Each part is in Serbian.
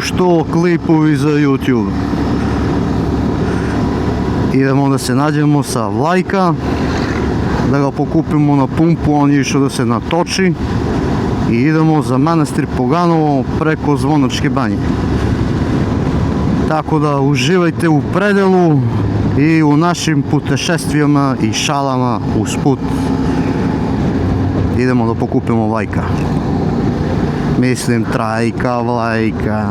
Što klipovi za YouTube. Idemo da se nađemo sa Vlajka, da ga pokupimo na pumpu, on je išao da se natoči i idemo za manastir Poganovo preko Zvonačke banje. Tako da uživajte u predelu i u našim putešestvijama i šalama usput. Idemo da pokupimo Vlajka. Mislim trajka Vlajka.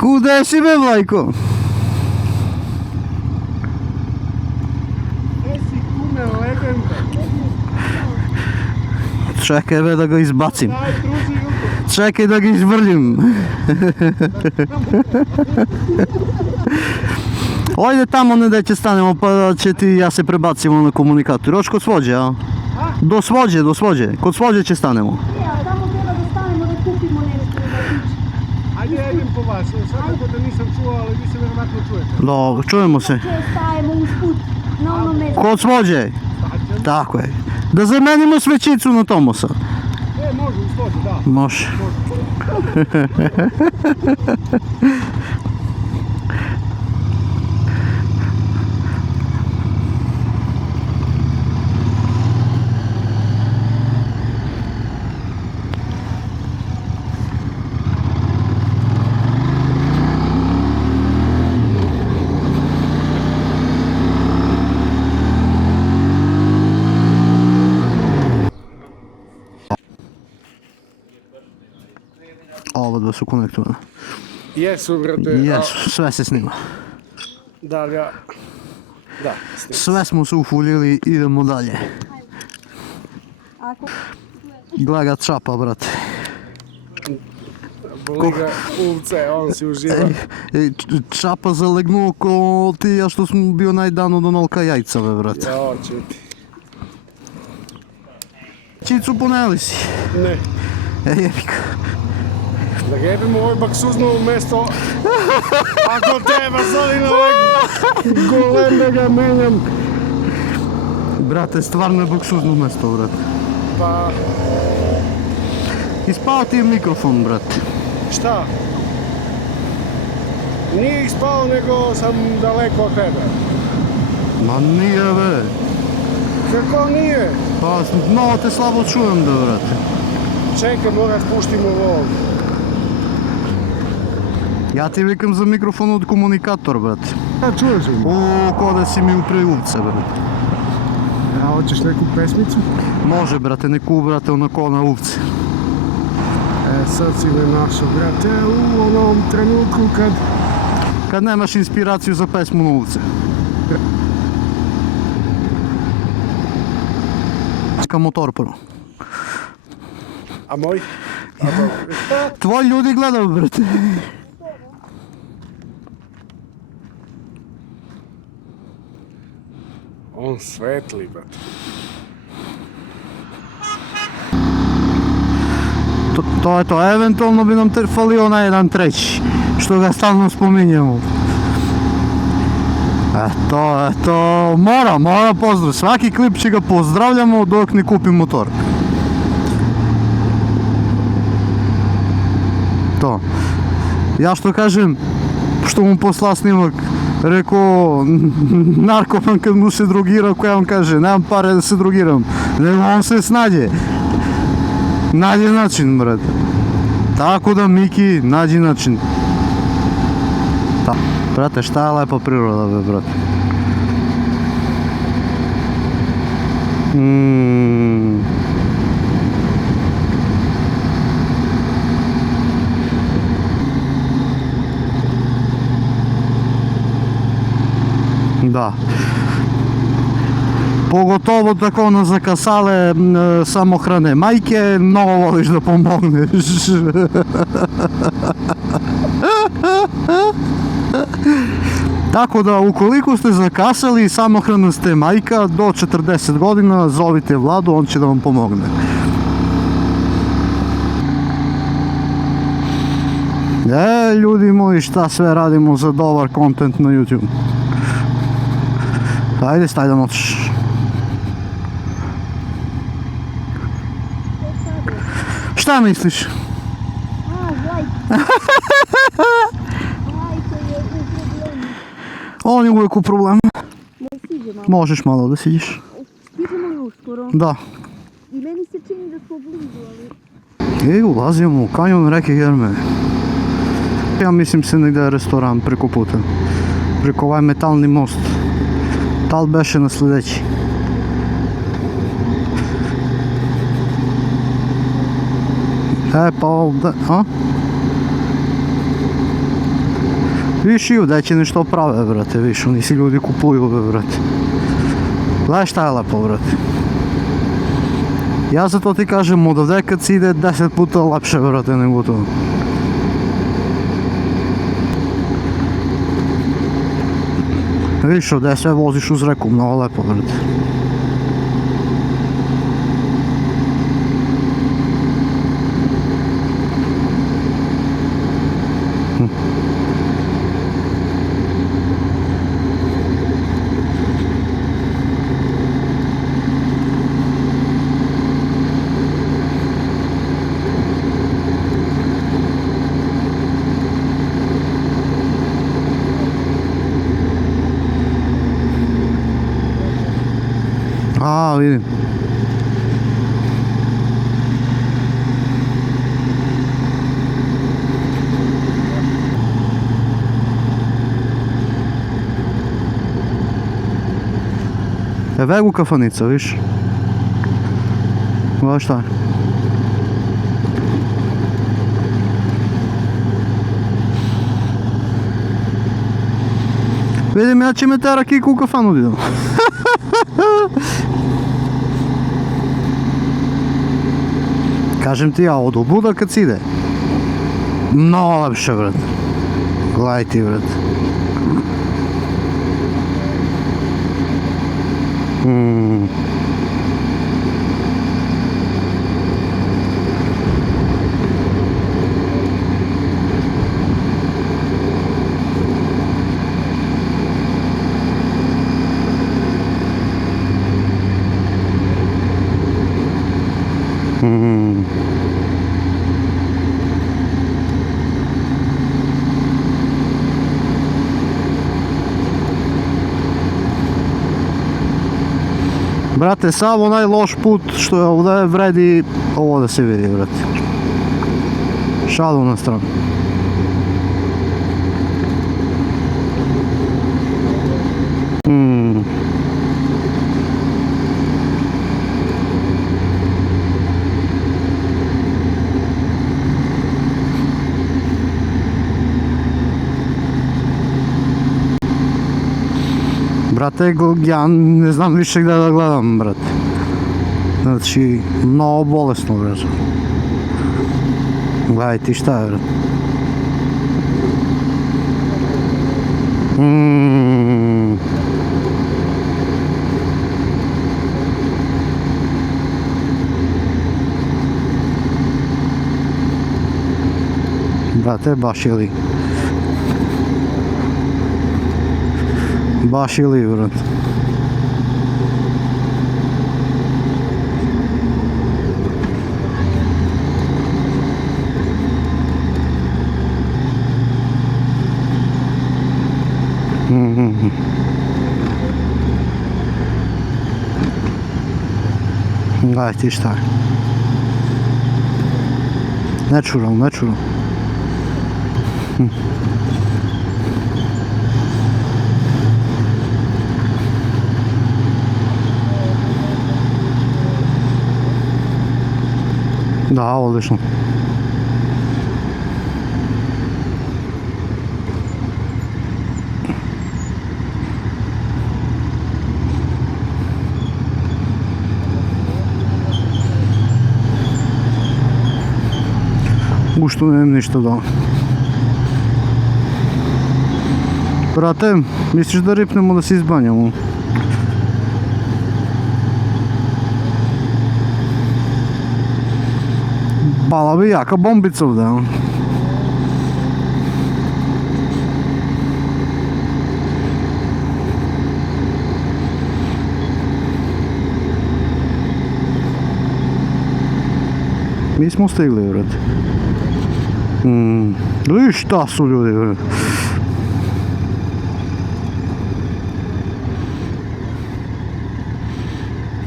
Kude si be Vlajko? Čekaj be da ga izbacim. Čekaj da ga izvrljim. Ojde tamo ne da će stanemo pa da će ti i ja se prebacimo na komunikator. Još kod svođe, a? Do svođe. Kod svođe će stanemo. Tamo treba da stanemo da kupimo nešto. Ajde, ja idem po vas. Svakako da nisam čuo, ali vi se verovatno čujete. Dobro, čujemo se. Stajemo usput na ono mesto. Kod svođe. Tako je. Da zamenimo svećicu na Tomosa. Može, u svođe, da. Može. Ova dva su konektovana. Jesu, brate. Jesu, sve se snima. Da, ja... Da, snima. Sve smo se ufuljili, idemo dalje. Gledaj ga čapa, brate. Boli ga uvce, on si uživa. Čapa zalegnuo ko ti ja što smo bio najdan od onolika jajca, be, brate. Ja, čuti. Čicu poneli si. Ne. Jebika. Da ga jebimo ovoj baksuznovo mesto. Ako treba, zoli na ovaj golem da ga menjam. Brate, stvarno je baksuzno mesto, brate. Pa... Ispao ti je mikrofon, brate. Šta? Nije ispao, nego sam daleko od tebe. Ma nije, be. Kako nije? Pa, mnogo te slabo čujem, da, brate. Čekaj, mora spuštimo ovo. Ja ti vikam za mikrofon od komunikator, brate. Ja čuješ li? Ko da si mi upre uvce, brate. Ja, hoćeš neku pesmicu? Može, brate, neku, brate, onako na uvce. Sad si me našao, brate, u onom trenutku Kad nemaš inspiraciju za pesmu na uvce. Ka motor prvo. A moj? Tvoj ljudi gledaju, brate. On svetli, brate. To je to, eventualno bi nam falio na jedan treći, što ga stalno spominjemo. Eto, mora pozdrav, svaki klip će ga pozdravljamo dok ne kupim motor. To. Ja što kažem, što mu posla snimak, rekao, narkoman kad mu se drogirao, koja on kaže, nemam pare da se drogiram, nego on se snađe. Nađi način, brate. Tako da, Miki, nađi način. Brate, šta je lepa priroda, be, brate. Da. Pogotovo tako na zakasale samohrane majke, mnogo voliš da pomogneš. Tako da, ukoliko ste zakasali, samohrana ste majka, do 40 godina zovite Vladu, on će da vam pomogne. Ljudi moji, šta sve radimo za dobar kontent na YouTube. Ajde, staj da noćiš. Šta misliš? On je uvijek u problemu. Možeš malo da siđeš. Stižemo li uskoro? Da. I meni se čini da smo blizu, ali... I ulazimo u kanjon reke Jerme. Ja mislim se negdje je restoran preko puta. Preko ovaj metalni most. Da li beše na sljedeći? Pa ovdje, a? Viš i ovdje će nešto prave, brate, viš, oni si ljudi kupuju, brate. Gledaj šta je lepo, brate. Ja zato ti kažem, od ovdje kad si ide 10 puta lepše, brate, nego to. Viš, ovdje sve voziš uz reku, mnogo lepo, brate. A, vidim. Evo kafanica, viš? Gledaj šta je. Vidim, ja će me tera kiku u kafanu idem. Kažem ti ja, od obuda kad si ide. Mnogo lepše, brat. Gledaj ti, brat. Brate, samo onaj loš put što je ovdje vredi ovo da se vidi, brate. Šalu na stranu. Brate, ja ne znam više gdje da gledam, brate. Znači, mnogo bolesno, brate. Gledaj ti šta je, brate. Brate, baš je li. Baš ili, brate. Gledaj ti šta je. Natural, natural. Da, odlično. Ušto nemam ništa da. Brate, misliš da ripnemo da se izbanjamo? Pala bi jaka bombica ovdje. Mi smo stigli, brate. I šta su ljudi, brate.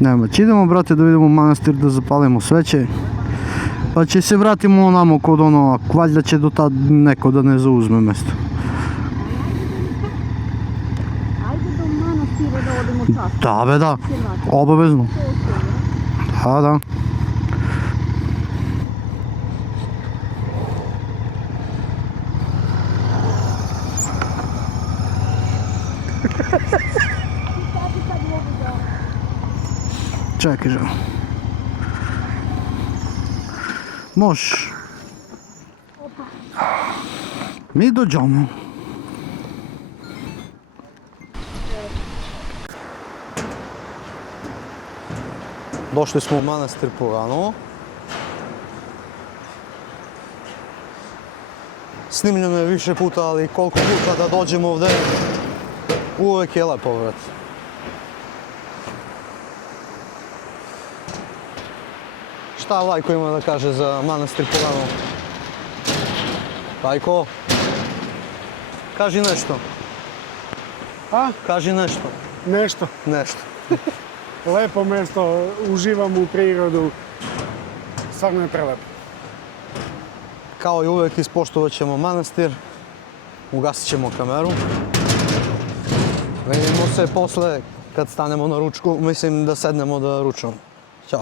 Nema, će idemo, brate, da vidimo manastir, da zapalimo sveće. Pa će se vratimo onamo kod ono, valjda će do tad neko da ne zauzme mjesto. Ajde do manastira da odemo čas. Da, be da, obavezno. Da, da. Čekaj, žao. Možeš. Mi dođemo. Došli smo u manastir Poganovo. Snimljeno je više puta, ali koliko puta da dođemo ovdje, uvijek je lepo, vrat. Šta Lajko ima da kaže za manastir Poganovo? Lajko, kaži nešto. A? Kaži nešto. Nešto. Nešto. Lepo mjesto, uživam u prirodu. Stvarno je prelepo. Kao i uvijek ispoštovat ćemo manastir. Ugasit ćemo kameru. Vidimo se posle kad stanemo na ručku. Mislim da sednemo da ručamo. Ćao.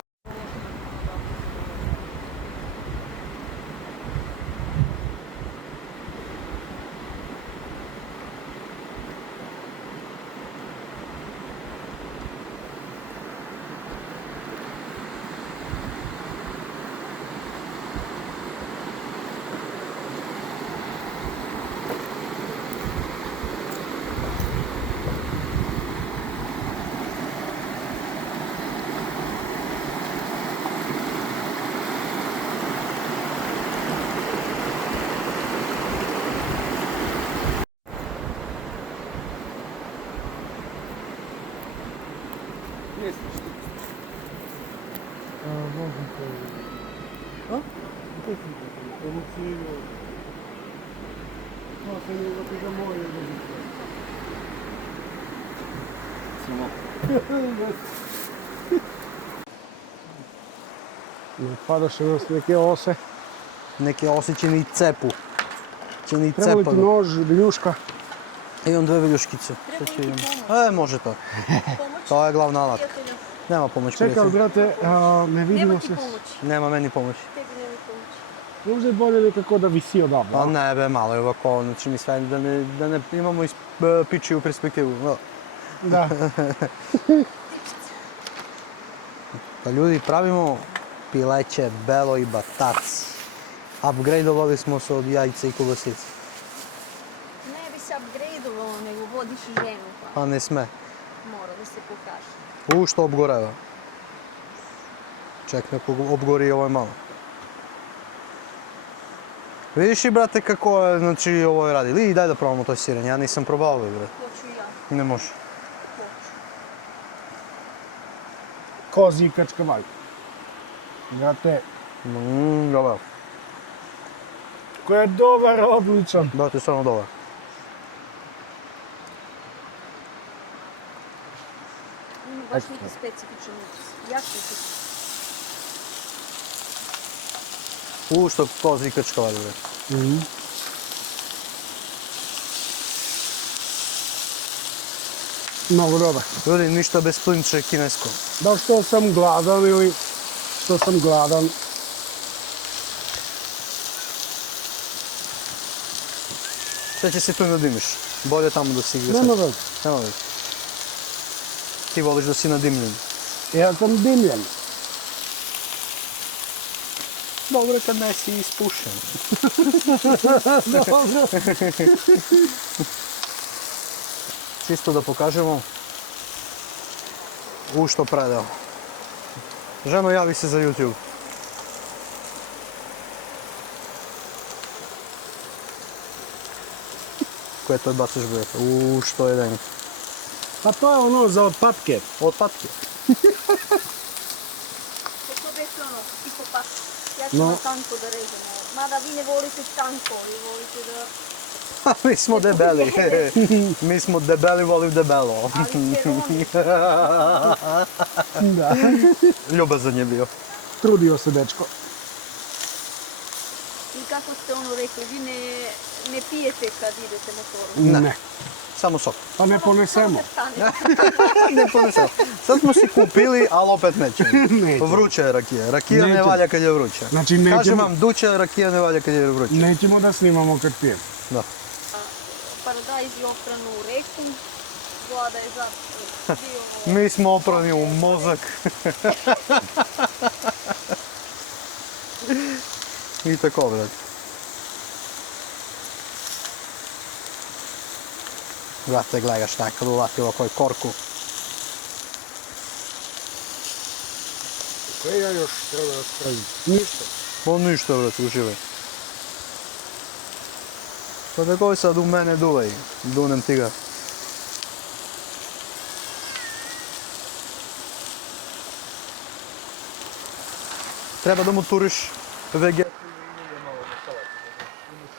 Padaše nas neke ose. Neke osjećeni i cepu. Ćeni Treba li cepa. ti nož, viljuška? Imam dve viljuškice. Može to. To je glavna alatka. Nema pomoć. Čekaj, prijatelju. brate, ne vidimo se. Nema meni pomoći. Možda je bolje nekako da visi odavde. Pa ne be, malo je ovako, znači mi sve da ne imamo piči u perspektivu. No. Da. Pa ljudi, pravimo pileće, belo i batac. Upgradeovali smo se od jajca i kobasice. Ne bi se upgradeovalo, nego vodiš ženu. Pa ne sme. Mora da se pokaže. Što obgoreva. Ček, neko obgori i ovo je malo. Vidiš i, brate, kako je, znači, ovo je radi. Li, daj da probamo to sirenje, ja nisam probao, brate. Hoću i ja. Ne može. Kozi i kačkavalj. Brate, Dobro. ko je dobar, odličan. Brate, stvarno dobar. Ima baš neki specifičan ukus. Jak ukus. Što kozi i krčkavalj, brate. Mnogo dobar. Ljudi, ništa bez plinče kinesko. Da što sam gladan ili što sam gladan. Sve će se tu nadimiš. Bolje tamo da si igra. Nema veze. Nema veze. Ti voliš da si nadimljen. Ja sam dimljen. Dobro kad ne si ispušen. Dobro. Čisto da pokažemo u što predao. Ženo, javi se za YouTube. Koje to bacaš, brate? Što je dajno. Pa to je ono za otpadke. Otpadke. Kako bi se ono, isto pas. Ja ću na tanko da režemo. Mada vi ne volite tanko, vi volite da... Mi smo debeli. Mi smo debeli, volim debelo. Ali čeroni. Da. Ljubazan je bio. Trudio se dečko. I kako ste ono rekli, vi ne pijete kad idete motorom. Ne. Samo sok. Pa ne ponesemo. Stane. Ne ponesem. Sad smo si kupili, ali opet nećemo. Nećemo. Vruća je rakija. Rakija ne Nećemo. valja kad je vruća. Znači nećemo- Kažem vam, duća rakija ne valja kad je vruća. Nećemo da snimamo kad pijem. Da. Paradajz je opran u reku. Vlada je za bio... Mi smo oprani u mozak. I tako, brat. Brate, gledaj šta je kad uvatilo koju korku. Koje ja još treba da spravim? Ništa. Pa ništa, brate, uživaj. Pa tako sad u mene duvaj. Dunem ti ga. Treba da mu turiš vegetu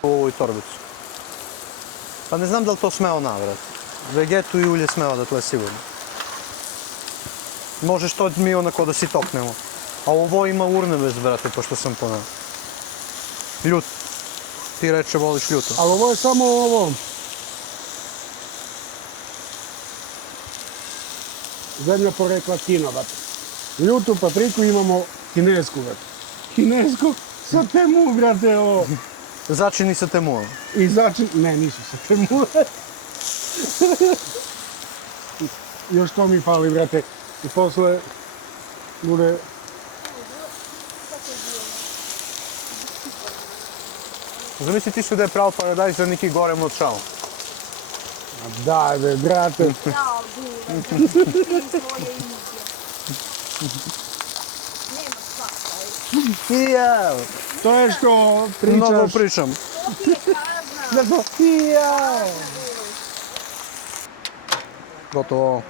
u ovoj torbicu. Pa ne znam da li to smeo navrat. Vegetu i ulje smeo da to je sigurno. Možeš to mi onako da si toknemo. A ovo ima urnebes, brate, pošto sam ponao. Ljut. Ti reče voliš ljuto. Ali ovo je samo ovo. Zemlja porekla Kina, brate. Ljutu papriku imamo kinesku, brate. Kinesku sa temu, brate, ovo. Začini sa temu. I začin... Ne, nisu sa temu. Još to mi fali, brate. I posle bude... Zamisli ti su da je pravo paradajz za neki gore mlčao. Daj, be, brate. Ja, dura, ti svoje izje. Nema svaka.Ija! To je što Mnogo pričaš. pričam. To je kazna. Da to... Ja. Gotovo.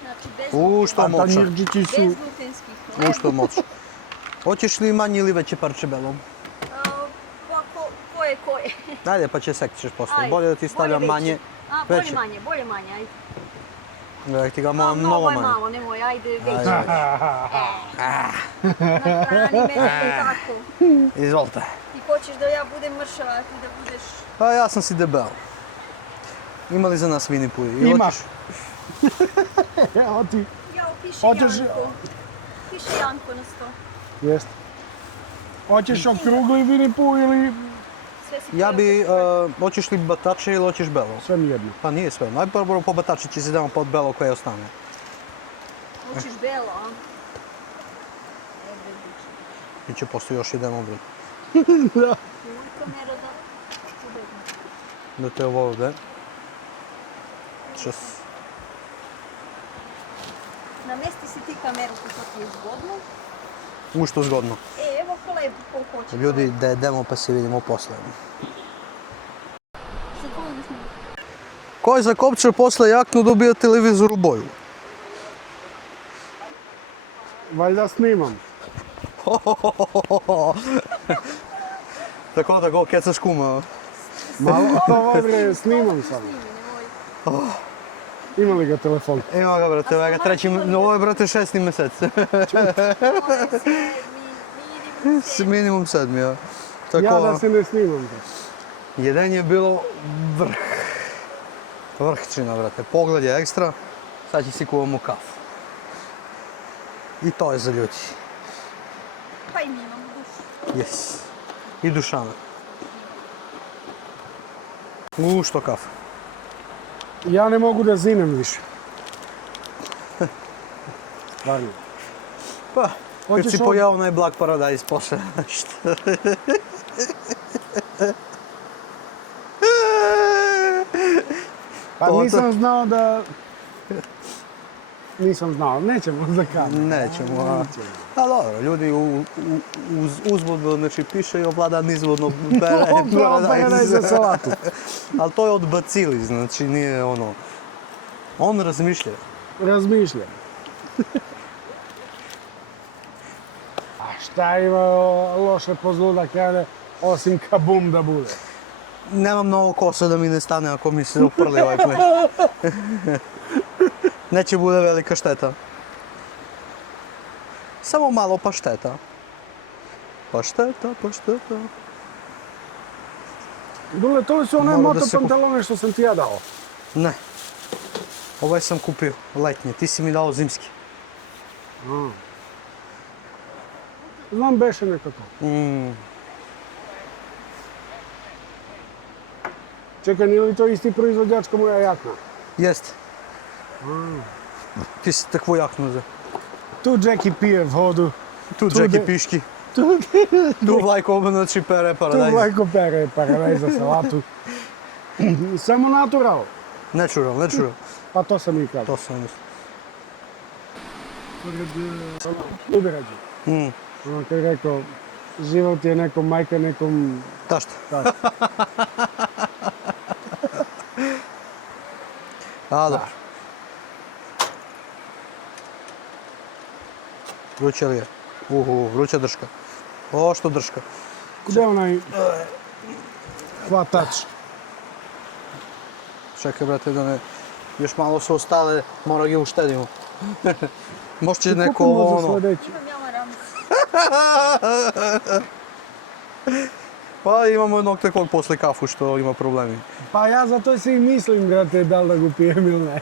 Znači, bez, Što A moča. tanjirđići su... bezglutenskih. Što moča. Hoćeš li manje ili veće parče belom? Pa koje? Ajde, pa će sekćeš posle. Ajde, Bolje da ti stavljam bolje manje. veće. A, veće. bolje manje, ajde. Da ti ga A, mnogo mnogo je manje. malo, nemoj, ajde veće. Ajde. Nahrani me tako. Izvolite. Ti hoćeš da ja budem mršava, a ti da budeš... Pa ja sam si debel. Ima li za nas Winnie Pooh? Ima. Evo ti. Ja, piše Hoćeš- Janko. Piše Janko na sto. Jeste. Hoćeš okrugli Winnie Pooh ili... Sve si Ja bi, trebao hoćeš li batače ili hoćeš belo? Sve mi jedno. Pa nije sve. Najprvo po batače će se damo pod belo koje ostane. Hoćeš belo, a? I će posle još idemo bre. Uvijek kamera da... Da te ovo ovde. Čas. Namesti si ti kameru kako ti je zgodno. U što zgodno. Evo hleb ko hoće. Ljudi, da jedemo pa se vidimo posle. Sa koju da snimam? Ko je zakopčao posle jaknu dobija televizor u boju? Valjda snimam. Tako, kecaš kuma. Malo ovo bre, snimam samo. Nemoj. Ima li ga telefon? Evo ga, brate, ovo je treći, ovo je, brate, 6. mesec. Ovo je Minimum 7, ja. Ja Tako, da se ne snimam. jedenje je bilo vrh. Vrhčina, brate. Pogled je ekstra. Sad će si kuvamo kafu. I to je za ljudi. Pa i mi imamo dušu. Yes. I dušana. Što kafa. Ja ne mogu da zinem više. Stvarno. Pa, kad Hoćeš si ovdje? pojao onaj Black Paradise posle. Šta? Pa To- nisam znao da... Nisam znao, nećemo za kameru. Nećemo, a... A dobro, ljudi uzvodno, znači piše i ovlada nizvodno Upravo paradajz za salatu. Ali to je od bacili, znači nije ono... On razmišlja. Razmišljam. A šta ima loše po zlu da krene, osim kabum da bude. Nema mnogo kosa da mi ne stane ako mi se uprli ovaj plen. Neće bude velika šteta. Samo malo pašteta. Pašteta. Dule, to li su one Moram da se motopantalone što sam ti ja dao? Ne. Ovaj sam kupio letnje, ti si mi dao zimski. Znam beše nekako. Čekaj, nije li to isti proizvođač kao moja jakna? Jeste. Ti si takvu jaknu za. Tu Jackie pije vodu. Tu Jackie piški. Tu Vlajko obnoći pere Tu paradajz. Vlajko pere paradajz za salatu. Samo natural. Ne čuram. Pa to sam i kazao. To sam mislio. Ubirađi. Ono kad je rekao, život je nekom majka, nekom... Tašto. Tako. A, dobro. Vruće li je? Vruća drška. O, što drška. Gdje je onaj hvatač? Čekaj, brate, da ne... Još malo su ostale, mora ga uštedimo. Možda će neko Kupimo ovo za ono... sljedeći. Imam ja maram. Pa imamo jednog takvog posle kafu što ima problemi. Pa ja zato si i mislim, brate, da li da ga pijem ili ne.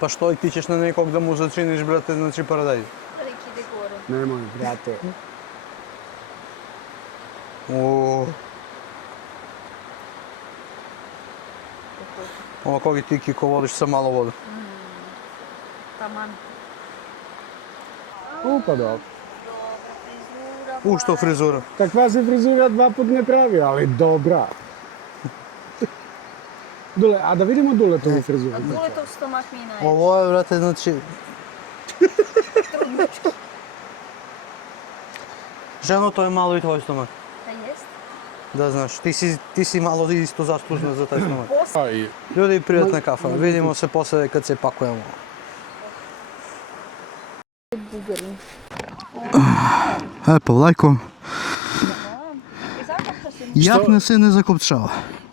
Pa što i ti ćeš na nekog da mu začiniš, brate, znači paradajz. Veliki ide gore. Nemoj, brate. O. Ovako ti Kiko voliš sa malo vode. Taman. Pa dobro. Dobra frizura. Što frizura. Takva se frizura dva put ne pravi, ali dobra. Dule, a da vidimo Duletovu frizuru. A Duletov stomak mi je najljepši. Ovo je, brate, znači... Ženo, to je malo i tvoj stomak. Da jest? Da znaš, ti si malo isto zaslužna za taj stomak. Aj, Ljudi, prijatna kafa. Vidimo se posle kad se pakujemo. Bugarin. Pa Vlajko, I zakopša se mu. jakna se ne zakopčava.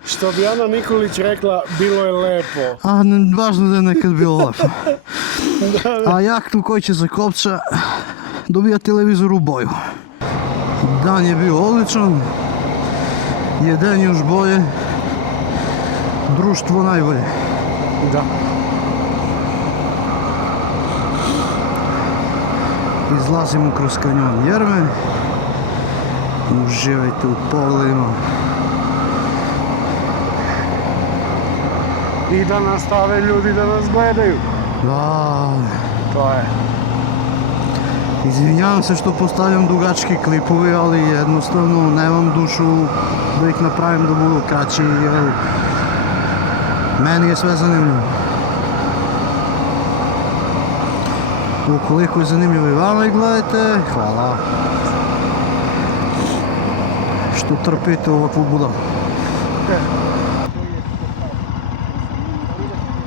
što bi Ana Nikolić rekla, bilo je lepo. A važno da je nekad bilo lepo. A jaknu koji će zakopča, dobija televizor u boju. Dan je bio odličan, jedan još bolje, društvo najbolje. Da. Izlazimo kroz kanjon Jerme, uživajte u pogledima. I da nastave ljudi da nas gledaju. Da, To je. izvinjavam se što postavljam dugački klipovi, ali jednostavno nemam dušu da ih napravim da budu kraći, jer meni je sve zanimljivo. Ukoliko je zanimljivo i vama i gledajte, hvala što trpite ovakvu budalu.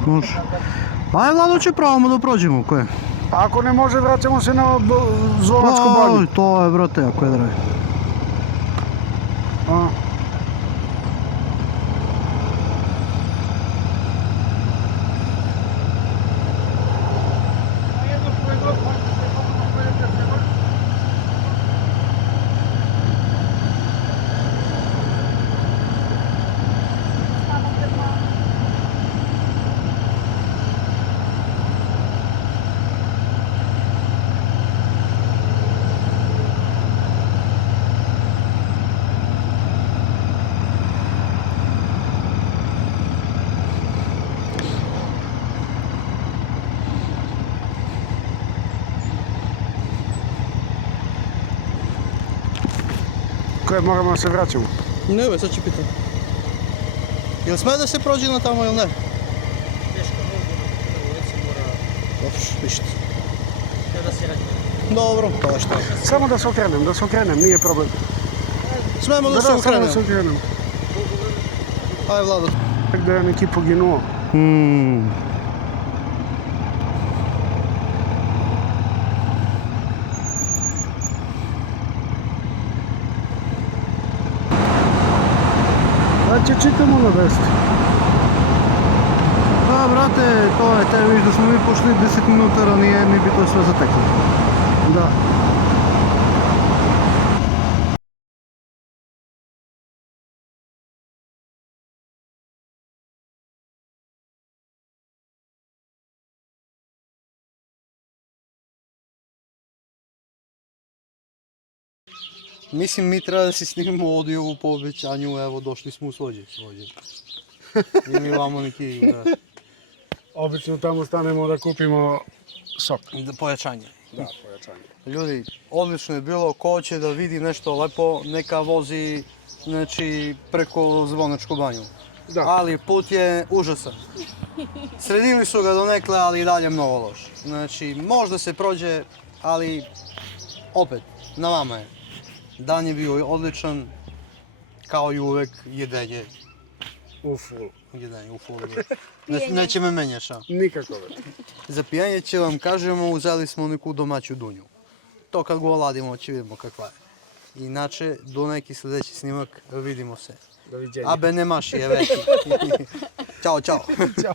Može. Aj, Vlado, će probamo da prođemo, koje? Ako ne može, vraćamo se na Zvonačku banju. To je, brate, ako je dragi. A. Koje moramo da se vraćamo? Ne, bе, sad ću pitam. Jel sme da se prođe na tamo ili ne? Teško mogu, već se mora Dobro, ništa. da se radi. Dobro, pa šta. Samo da se okrenem, nije problem. Smemo da se samo da ukrenemo. se okrenem. Aj, Vlado. Da je neki poginuo. то е, те виждаш, ми пошли 10 минути раніше, ми би то все затекли. Да. Mislim, mi treba da si snimamo audio po obećanju, evo došli smo u Svođe. I mi vamo neki Obično tamo stanemo da kupimo sok. pojačanje. Da, pojačanje. Ljudi, odlično je bilo, ko će da vidi nešto lepo, neka vozi znači, preko Zvonačku banju. Da. Ali put je užasan. Sredili su ga donekle, ali i dalje mnogo loš. Znači, možda se prođe, ali opet, na vama je. Dan je bio odličan, kao i uvek, jedenje. U full. Jedenje u fullu. Neće me menjaš, a? Nikako već. Za pijenje će vam kažemo, uzeli smo neku domaću dunju. To kad go oladimo će vidimo kakva je. Inače, do neki sljedeći snimak, vidimo se. Doviđenja. Abe ne maši je veki. Ćao, čao. Ćao.